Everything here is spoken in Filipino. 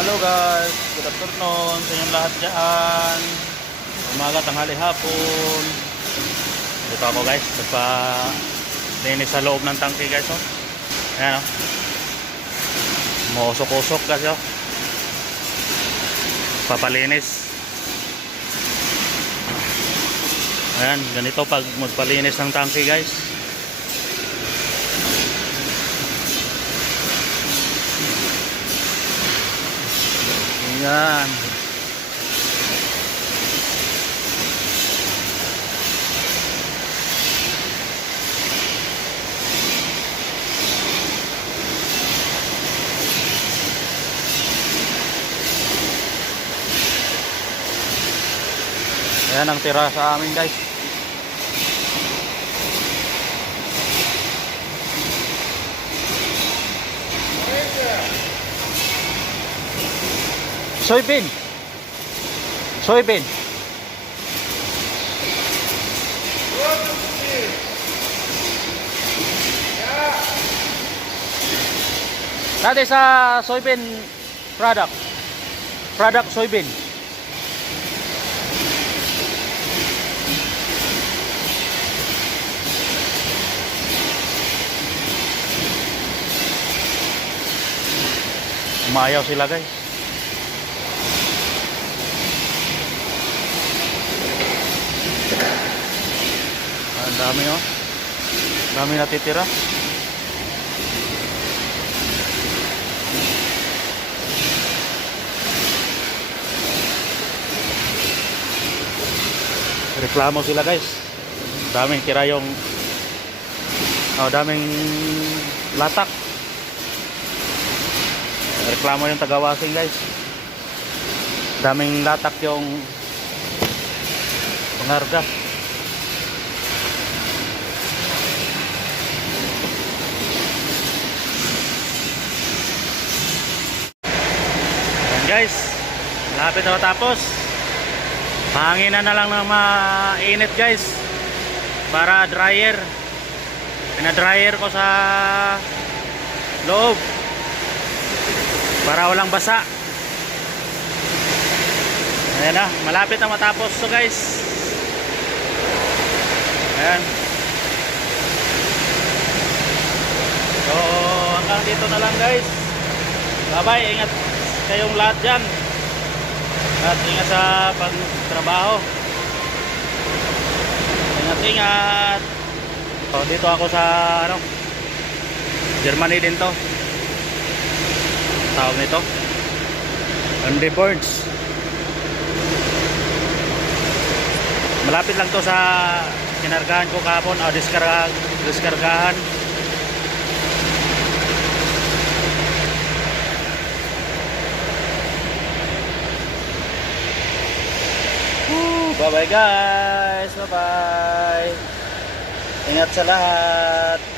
Hello guys, good afternoon sa inyong lahat dyan. Umaga, tanghali, hapon. Dito ako guys, nagpa linis sa loob ng tangke guys. Oh. Ayan oh. Muusok-usok guys oh. Papalinis. Ayan, ganito pag magpalinis ng tangke guys. Ayan. Ayan ang tira sa amin guys. Soybean. Soybean. Dati sa soybean product. Product soybean. Umayaw sila guys. Dami oh. Dami natitira. Reklamo sila guys. Daming tira yung oh, daming latak. Reklamo yung tagawasing guys. Daming latak yung pangarga. Guys, malapit na matapos. Hanginan na lang ng mainit guys. Para dryer. Pina-dryer ko sa loob. Para walang basa. Ayan na, malapit na matapos to guys. Ayan. So, hanggang dito na lang guys. Bye-bye, ingat kayong lahat dyan. At ingat sa pagtrabaho. Ingat-ingat. So, dito ako sa ano, Germany din to. Tawag nito. Andy Burns. Malapit lang to sa kinargahan ko kahapon o diskarga, diskargahan. Bye guys. Bye bye. Ingat sa lahat.